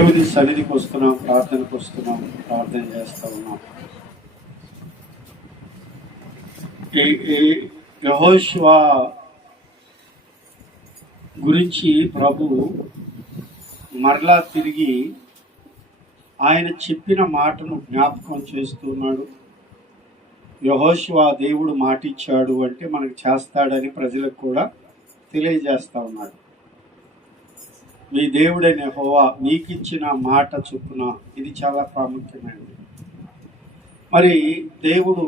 దేవుని సన్నిధికి వస్తున్నాం, ప్రార్థనకు వస్తున్నాం, ప్రార్థన చేస్తూ ఉన్నాం. యెహోషువ గురించి ప్రభు మరలా తిరిగి ఆయన చెప్పిన మాటను జ్ఞాపకం చేస్తున్నాడు. యెహోషువ దేవుడు మాట ఇచ్చాడు అంటే మనకు చేస్తాడని ప్రజలకు కూడా తెలియజేస్తా ఉన్నాడు. మీ దేవుడైన యెహోవా మీకిచ్చిన మాట చొప్పున, ఇది చాలా ప్రాముఖ్యమైనది. మరి దేవుడు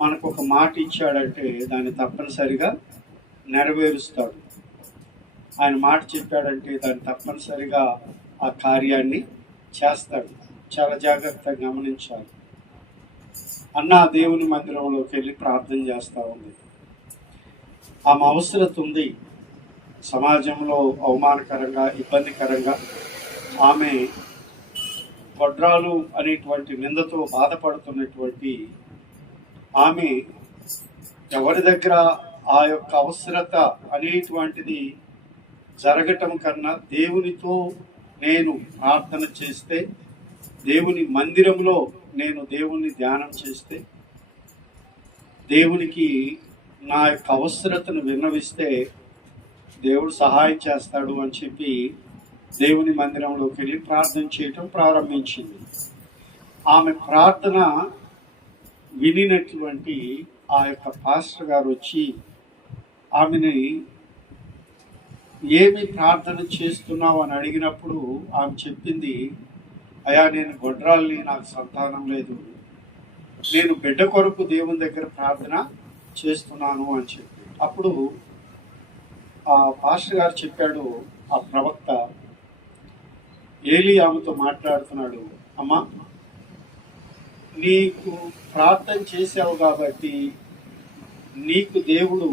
మనకు ఒక మాట ఇచ్చాడంటే దాన్ని తప్పనిసరిగా నెరవేరుస్తాడు. ఆయన మాట చెప్పాడంటే దాన్ని తప్పనిసరిగా ఆ కార్యాన్ని చేస్తాడు. చాలా జాగ్రత్తగా గమనించాలి. అన్న దేవుని మందిరంలోకి వెళ్ళి ప్రార్థన చేస్తూ ఉంది. ఆమె అవసరత ఉంది. సమాజంలో అవమానకరంగా, ఇబ్బందికరంగా ఆమె గొడ్రాలు అనేటువంటి నిందతో బాధపడుతున్నటువంటి ఆమె ఎవరి దగ్గర ఆ యొక్క అవసరత అనేటువంటిది జరగటం కన్నా దేవునితో నేను ప్రార్థన చేస్తే, దేవుని మందిరంలో నేను దేవుని ధ్యానం చేస్తే, దేవునికి నా యొక్క అవసరతను విన్నవిస్తే దేవుడు సహాయం చేస్తాడు అని చెప్పి దేవుని మందిరంలోకి వెళ్ళి ప్రార్థన చేయటం ప్రారంభించింది. ఆమె ప్రార్థన వినినటువంటి ఆ యొక్క పాస్టర్ గారు వచ్చి ఆమెని ఏమి ప్రార్థన చేస్తున్నావు అని అడిగినప్పుడు ఆమె చెప్పింది, అయ్యా నేను గొడ్రాల్ని, నాకు సంతానం లేదు, నేను బిడ్డ కొరకు దేవుని దగ్గర ప్రార్థన చేస్తున్నాను అని చెప్పి. అప్పుడు ఆ పాస్టర్ గారు చెప్పాడు, ఆ ప్రవక్త ఏలీ ఆమెతో మాట్లాడుతున్నాడు, అమ్మా నీకు ప్రార్థన చేసావు కాబట్టి నీకు దేవుడు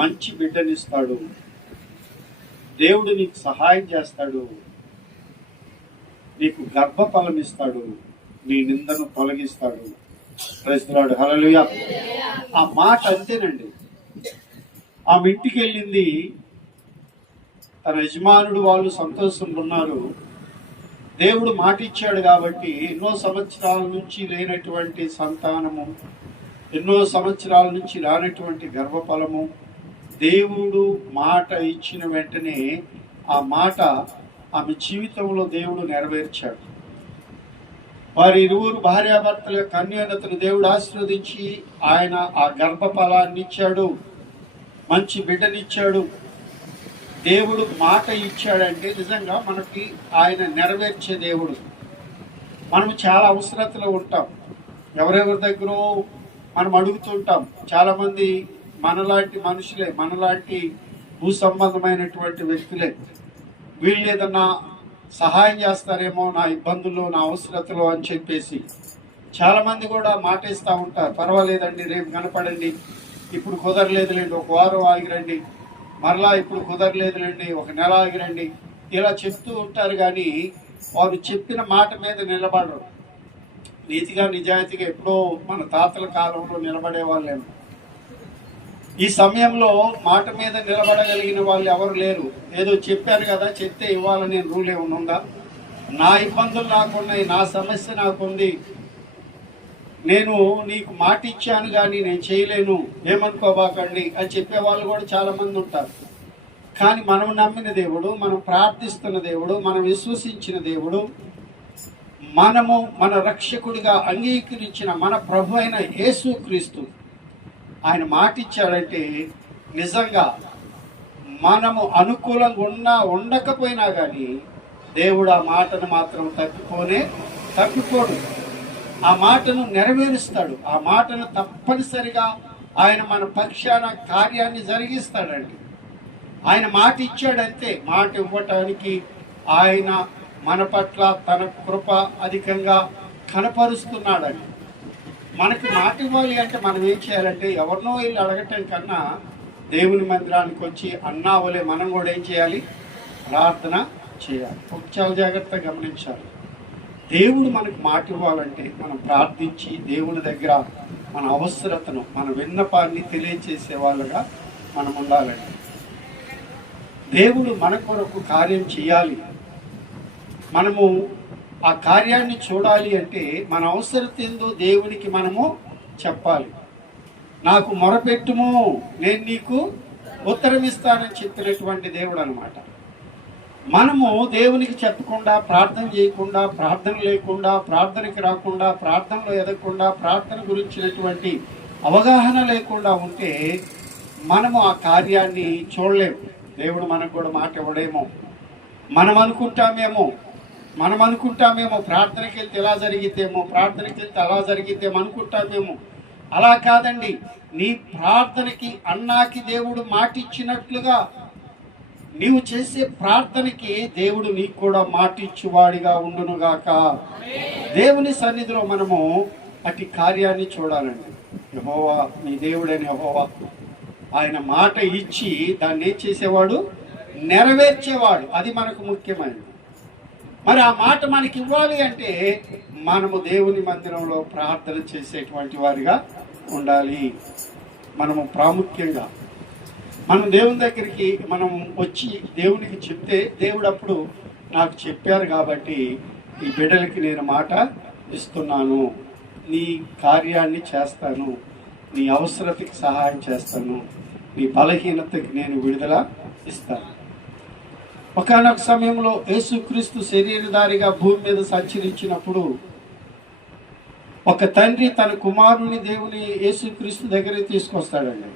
మంచి బిడ్డనిస్తాడు, దేవుడు నీకు సహాయం చేస్తాడు, నీకు గర్భఫలం ఇస్తాడు, నీ నిందను తొలగిస్తాడు. ప్రైజ్లాడు, హల్లెలూయా. ఆ మాట అంతేనండి. ఆమె ఇంటికి వెళ్ళింది, తన యజమానుడు వాళ్ళు సంతోషంగా ఉన్నారు. దేవుడు మాట ఇచ్చాడు కాబట్టి ఎన్నో సంవత్సరాల నుంచి లేనటువంటి సంతానము, ఎన్నో సంవత్సరాల నుంచి రానటువంటి గర్భఫలము, దేవుడు మాట ఇచ్చిన వెంటనే ఆ మాట ఆమె జీవితంలో దేవుడు నెరవేర్చాడు. వారి ఇరువురు భార్యాభర్తల యొక్క అన్యోన్యతను దేవుడు ఆశీర్వదించి ఆయన ఆ గర్భఫలాన్ని ఇచ్చాడు, మంచి బిడ్డనిచ్చాడు. దేవుడు మాట ఇచ్చాడంటే నిజంగా మనకి ఆయన నెరవేర్చే దేవుడు. మనం చాలా అవసరతలో ఉంటాం, ఎవరెవరి దగ్గర మనం అడుగుతుంటాం. చాలామంది మనలాంటి మనుషులే, మనలాంటి భూ సంబంధమైనటువంటి వ్యక్తులే. వీళ్ళు ఏదన్నా సహాయం చేస్తారేమో నా ఇబ్బందుల్లో, నా అవసరతలో అని చెప్పేసి చాలామంది కూడా మాటేస్తూ ఉంటారు. పర్వాలేదండి, రేపు కనపడండి, ఇప్పుడు కుదరలేదులేండి, ఒక వారం ఆగిరండి, మరలా ఇప్పుడు కుదరలేదులేండి, ఒక నెల ఆగిరండి, ఇలా చెప్తూ ఉంటారు. కానీ వారు చెప్పిన మాట మీద నిలబడరు. నీతిగా నిజాయితీగా ఎప్పుడో మన తాతల కాలంలో నిలబడే వాళ్ళేమో. ఈ సమయంలో మాట మీద నిలబడగలిగిన వాళ్ళు ఎవరు లేరు. ఏదో చెప్పారు కదా, చెప్తే ఇవ్వాలని రూల్ ఏమైనా ఉందా? నా ఇబ్బందులు నాకున్నాయి, నా సమస్య నాకుంది, నేను నీకు మాట ఇచ్చాను కానీ నేను చేయలేను, ఏమనుకోబాకండి అని చెప్పే వాళ్ళు కూడా చాలా మంది ఉంటారు. కానీ మనం నమ్మిన దేవుడు, మనం ప్రార్థిస్తున్న దేవుడు, మనం విశ్వసించిన దేవుడు, మనము మన రక్షకుడిగా అంగీకరించిన మన ప్రభు అయిన యేసుక్రీస్తు ఆయన మాట ఇచ్చాడంటే నిజంగా మనము అనుకూలంగా ఉన్నా ఉండకపోయినా కానీ దేవుడు ఆ మాటను మాత్రం తప్పిపోడు. ఆ మాటను నెరవేరుస్తాడు. ఆ మాటను తప్పనిసరిగా ఆయన మన పక్షాన కార్యాన్ని జరిగిస్తాడండి. ఆయన మాట ఇచ్చాడంతే. మాట ఇవ్వటానికి ఆయన మన పట్ల తన కృప అధికంగా కనపరుస్తున్నాడండి. మనకి మాట ఇవ్వాలి అంటే మనం ఏం చేయాలంటే, ఎవరినో వెళ్ళి అడగటం కన్నా దేవుని మందిరానికి వచ్చి అన్నావలే మనం కూడా ఏం చేయాలి? ప్రార్థన చేయాలి. చాలా జాగ్రత్తగా గమనించాలి. దేవుడు మనకు మాట ఇవ్వాలంటే మనం ప్రార్థించి దేవుని దగ్గర మన అవసరతను, మన విన్నపాన్ని తెలియచేసే వాళ్ళగా మనం ఉండాలండి. దేవుడు మన కొరకు కార్యం చేయాలి, మనము ఆ కార్యాన్ని చూడాలి అంటే మన అవసరత ఏందో దేవునికి మనము చెప్పాలి. నాకు మొరపెట్టుము, నేను నీకు ఉత్తరం ఇస్తానని చెప్పినటువంటి దేవుడు అనమాట. మనము దేవునికి చెప్పకుండా, ప్రార్థన చేయకుండా, ప్రార్థన లేకుండా, ప్రార్థనకి రాకుండా, ప్రార్థనలో ఎదగకుండా, ప్రార్థన గురించినటువంటి అవగాహన లేకుండా ఉంటే మనము ఆ కార్యాన్ని చూడలేము. దేవుడు మనకు కూడా మాట ఇవ్వడేమో. మనం అనుకుంటామేమో ప్రార్థనకి వెళ్తే ఎలా జరిగితేమో, ప్రార్థనకి వెళ్తే అలా జరిగితేమో అనుకుంటామేమో. అలా కాదండి. నీ ప్రార్థనకి అన్నాకి దేవుడు మాట ఇచ్చినట్లుగా నీవు చేసే ప్రార్థనకి దేవుడు నీకు కూడా మాటిచ్చువాడిగా ఉండునుగాక. దేవుని సన్నిధిలో మనము అటు కార్యాన్ని చూడాలండి. యెహోవా నీ దేవుడైన యెహోవా ఆయన మాట ఇచ్చి దాన్ని ఏం చేసేవాడు? నెరవేర్చేవాడు. అది మనకు ముఖ్యమైనది. మరి ఆ మాట మనకి ఇవ్వాలి అంటే మనము దేవుని మందిరంలో ప్రార్థన చేసేటువంటి వారిగా ఉండాలి. మనము ప్రాముఖ్యంగా మనం దేవుని దగ్గరికి మనం వచ్చి దేవునికి చెప్తే దేవుడు అప్పుడు నాకు చెప్పారు కాబట్టి ఈ బిడ్డలకి నేను మాట ఇస్తున్నాను, నీ కార్యాన్ని చేస్తాను, నీ అవసరతకి సహాయం చేస్తాను, నీ బలహీనతకి నేను విడుదల ఇస్తాను. ఒకానొక సమయంలో యేసుక్రీస్తు శరీరధారిగా భూమి మీద సంచరించినప్పుడు ఒక తండ్రి తన కుమారుని దేవుని యేసుక్రీస్తు దగ్గరికి తీసుకొస్తాడండి.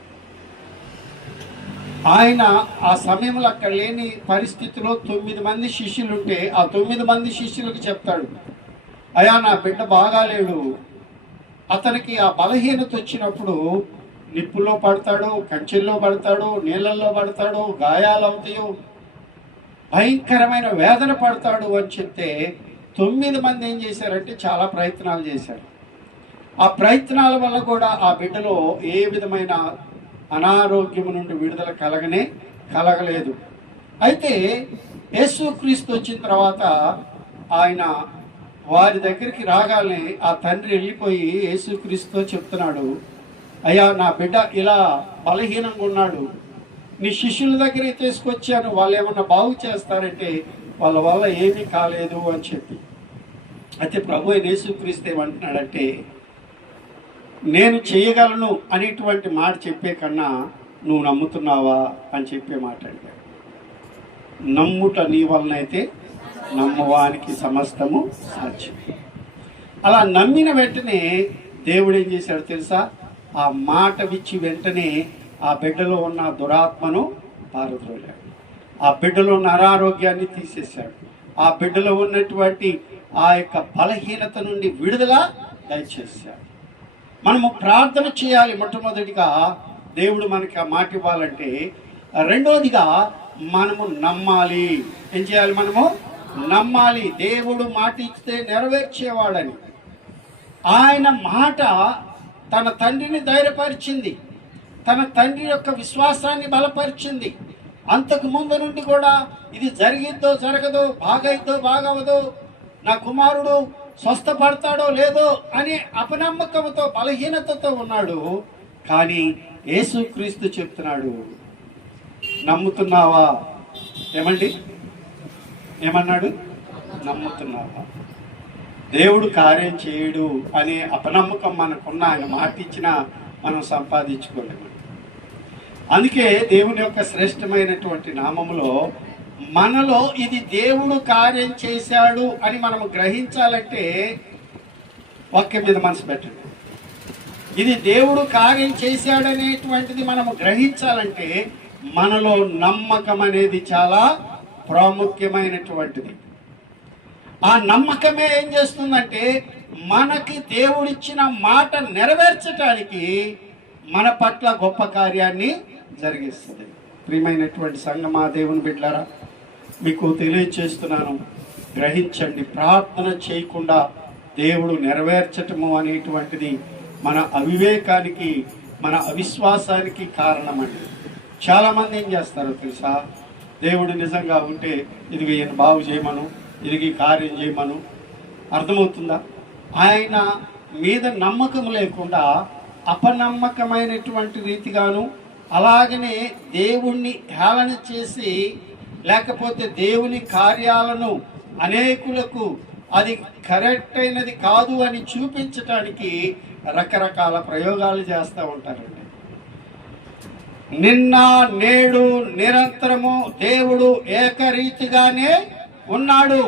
ఆయన ఆ సమయంలో అక్కడ లేని పరిస్థితిలో 9 మంది శిష్యులు ఉంటే ఆ 9 మంది శిష్యులకు చెప్తాడు, అయ్యా నా బిడ్డ బాగాలేడు. అతనికి ఆ బలహీనత వచ్చినప్పుడు నిప్పుల్లో పడతాడు, కంచెల్లో పడతాడు, నీళ్ళల్లో పడతాడు, గాయాలు అవుతాయో, భయంకరమైన వేదన పడతాడు అని చెప్తే 9 మంది ఏం చేశారంటే చాలా ప్రయత్నాలు చేశారు. ఆ ప్రయత్నాల వల్ల కూడా ఆ బిడ్డలో ఏ విధమైన అనారోగ్యం నుండి విడుదల కలగలేదు. అయితే యేసుక్రీస్తు వచ్చిన తర్వాత ఆయన వారి దగ్గరికి రాగానే ఆ తండ్రి వెళ్ళిపోయి యేసుక్రీస్తుతో చెప్తున్నాడు, అయ్యా నా బిడ్డ ఇలా బలహీనంగా ఉన్నాడు, నీ శిష్యుల దగ్గరికి తీసుకొచ్చాను, వాళ్ళు ఏమన్నా బాగు చేస్తారంటే వాళ్ళ వల్ల ఏమీ కాలేదు అని చెప్పి. అయితే ప్రభు యేసుక్రీస్తు ఏమంటున్నాడంటే, నేను చేయగలను అనేటువంటి మాట చెప్పే కన్నా నువ్వు నమ్ముతున్నావా అని చెప్పే మాట అడిగాడు. నమ్ముట నీ వలనైతే నమ్మువానికి సమస్తము సాధ్యం. అలా నమ్మిన వెంటనే దేవుడు ఏం చేశాడు తెలుసా? ఆ మాట విచ్చి వెంటనే ఆ బిడ్డలో ఉన్న దురాత్మను పారద్రోలాడు. ఆ బిడ్డలో ఉన్న అనారోగ్యాన్ని తీసేశాడు. ఆ బిడ్డలో ఉన్నటువంటి ఆ యొక్క బలహీనత నుండి విడుదల దయచేశాడు. మనము ప్రార్థన చేయాలి. మొట్టమొదటిగా దేవుడు మనకి ఆ మాట ఇవ్వాలంటే, రెండోదిగా మనము నమ్మాలి. ఏం చేయాలి? మనము నమ్మాలి. దేవుడు మాట ఇస్తే నెరవేర్చేవాడని. ఆయన మాట తన తండ్రిని ధైర్యపరిచింది, తన తండ్రి యొక్క విశ్వాసాన్ని బలపరిచింది. అంతకు ముందు నుండి కూడా ఇది జరిగిద్దో జరగదో, బాగైద్దో బాగవదో, నా కుమారుడు స్వస్థపడతాడో లేదో అని అపనమ్మకంతో బలహీనతతో ఉన్నాడు. కానీ యేసుక్రీస్తు చెప్తున్నాడు, నమ్ముతున్నావా? ఏమన్నాడు? నమ్ముతున్నావా? దేవుడు కార్యం చేయడు అనే అపనమ్మకం మనకున్న, ఆయన మాట ఇచ్చినా మనం సంపాదించుకోలేము. అందుకే దేవుని యొక్క శ్రేష్టమైనటువంటి నామములో మనలో ఇది దేవుడు కార్యం చేశాడు అని మనం గ్రహించాలంటే వాక్యం మీద మనసు పెట్టండి. ఇది దేవుడు కార్యం చేశాడనేటువంటిది మనము గ్రహించాలంటే మనలో నమ్మకం అనేది చాలా ప్రాముఖ్యమైనటువంటిది. ఆ నమ్మకమే ఏం చేస్తుందంటే మనకి దేవుడిచ్చిన మాట నెరవేర్చడానికి మన పట్ల గొప్ప కార్యాన్ని జరిగిస్తుంది. ప్రియమైనటువంటి సంగమా, దేవుని బిడ్డలారా, మీకు తెలియచేస్తున్నాను, గ్రహించండి. ప్రార్థన చేయకుండా దేవుడు నెరవేర్చటము అనేటువంటిది మన అవివేకానికి, మన అవిశ్వాసానికి కారణమండి. చాలామంది ఏం చేస్తారో తెలుసా? దేవుడు నిజంగా ఉంటే ఇదిగో ఈయన బాగు చేయమను, ఇదిగి కార్యం చేయమను. అర్థమవుతుందా? ఆయన మీద నమ్మకం లేకుండా అపనమ్మకమైనటువంటి రీతిగాను, అలాగనే దేవుణ్ణి హేళన చేసి, లేకపోతే దేవుని కార్యాలను అనేకులకు అది కరెక్ట్ అయినది కాదు అని చూపించటానికి రకరకాల ప్రయోగాలు చేస్తూ ఉంటారండి. నిన్న నేడు నిరంతరము దేవుడు ఏకరీతిగానే ఉన్నాడు.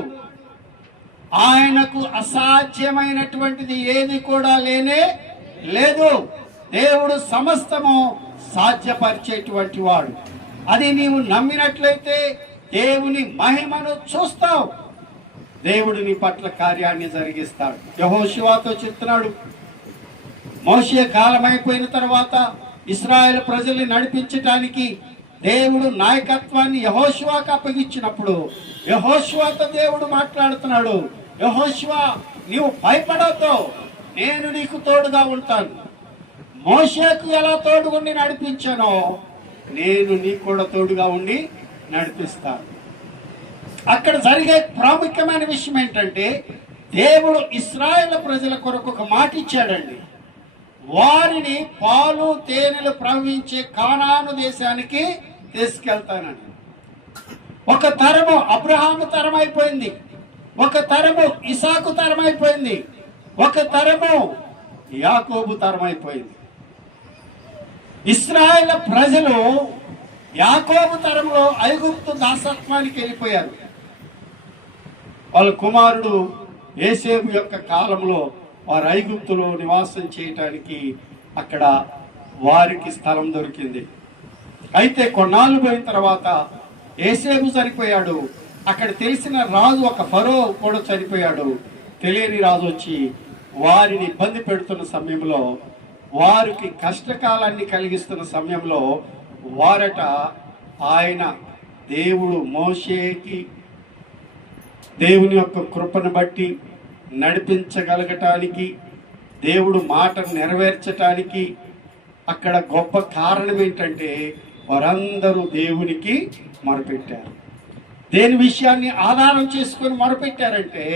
ఆయనకు అసాధ్యమైనటువంటిది ఏది కూడా లేనే లేదు. దేవుడు సమస్తము సాధ్యపరిచేటువంటి వాడు. అది నీవు నమ్మినట్లయితే దేవుని మహిమను చూస్తావు. దేవుడు నీ పట్ల కార్యాన్ని జరిగిస్తాడు. యెహోషువతో చెప్తున్నాడు, మోషే కాలం అయిపోయిన తర్వాత ఇశ్రాయేల్ ప్రజల్ని నడిపించటానికి దేవుడు నాయకత్వాన్ని యెహోషువకు అప్పగించినప్పుడు యెహోషువతో దేవుడు మాట్లాడుతున్నాడు, యెహోషువ నీవు భయపడొద్దు, నేను నీకు తోడుగా ఉంటాను. మోషేకు ఎలా తోడుగుండి నడిపించానో నేను నీకు కూడా తోడుగా ఉండి నడిపిస్తాను. అక్కడ జరిగే ప్రాముఖ్యమైన విషయం ఏంటంటే, దేవుడు ఇశ్రాయేల్ ప్రజల కొరకు ఒక మాట ఇచ్చాడండి. వారిని పాలు తేనెలు ప్రవహించే కానాను దేశానికి తీసుకెళ్తానని. ఒక తరము అబ్రహాము తరం అయిపోయింది, ఒక తరము ఇసాకు తరం అయిపోయింది, ఒక తరము యాకోబు తరం అయిపోయింది. ఇశ్రాయేల్ ప్రజలు యాకోబు తరంలో ఐగుప్తు దాసత్వానికి వెళ్ళిపోయారు. వాళ్ళ కుమారుడు యోసేపు యొక్క కాలంలో వారు ఐగుప్తులో నివాసం చేయటానికి అక్కడ వారికి స్థలం దొరికింది. అయితే కొన్నాళ్ళు పోయిన తర్వాత యోసేపు చనిపోయాడు. అక్కడ తెలిసిన రాజు ఒక ఫరో కూడా చనిపోయాడు. తెలియని రాజు వచ్చి వారిని ఇబ్బంది పెడుతున్న సమయంలో, వారికి కష్టకాలాన్ని కలిగిస్తున్న సమయంలో వారట ఆయన దేవుడు మోషేకి దేవుని యొక్క కృపను బట్టి నడిపించగలగటానికి, దేవుడు మాటను నెరవేర్చటానికి అక్కడ గొప్ప కారణం ఏంటంటే వారందరూ దేవునికి మొరపెట్టారు. దేని విషయాన్ని ఆధారం చేసుకొని మొరపెట్టారంటే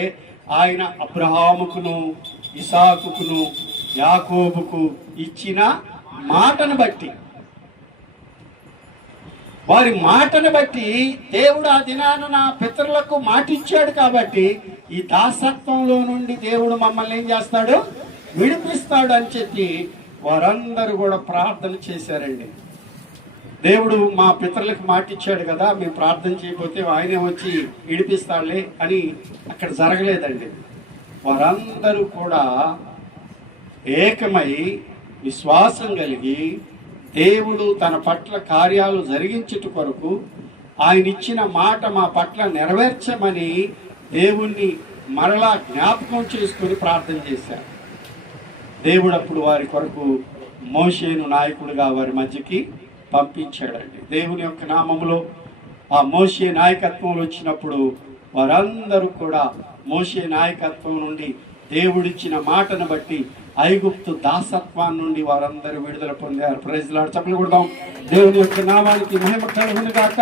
ఆయన అబ్రహాముకును ఇసాకును యాకోబుకు ఇచ్చిన మాటను బట్టి, వారి మాటను బట్టి దేవుడు ఆ దినాన నా పితరులకు మాట ఇచ్చాడు కాబట్టి ఈ దాసత్వంలో నుండి దేవుడు మమ్మల్ని ఏం చేస్తాడు, విడిపిస్తాడు అని చెప్పి వారందరూ కూడా ప్రార్థన చేశారండి. దేవుడు మా పితరులకు మాట ఇచ్చాడు కదా, మేము ప్రార్థన చేయకపోతే ఆయనే వచ్చి విడిపిస్తాడులే అని అక్కడ జరగలేదండి. వారందరూ కూడా ఏకమై విశ్వాసం కలిగి దేవుడు తన పట్ల కార్యాలు జరిగించుట కొరకు ఆయన ఇచ్చిన మాట మా పట్ల నెరవేర్చమని దేవుణ్ణి మరలా జ్ఞాపకం చేసుకుని ప్రార్థన చేశారు. దేవుడు అప్పుడు వారి కొరకు మోషేను నాయకుడిగా వారి మధ్యకి పంపించాడండి. దేవుని యొక్క నామములో ఆ మోషే నాయకత్వంలో వచ్చినప్పుడు వారందరూ కూడా మోషే నాయకత్వం నుండి దేవుడిచ్చిన మాటను బట్టి ఐగుప్తు దాసత్వాన్ని నుండి వారందరూ విడుదల పొందారు. Praise Lord. చప్పట్లు కొడదాం. దేవుని యొక్క నామానికి మహిమ కలుగును గాక.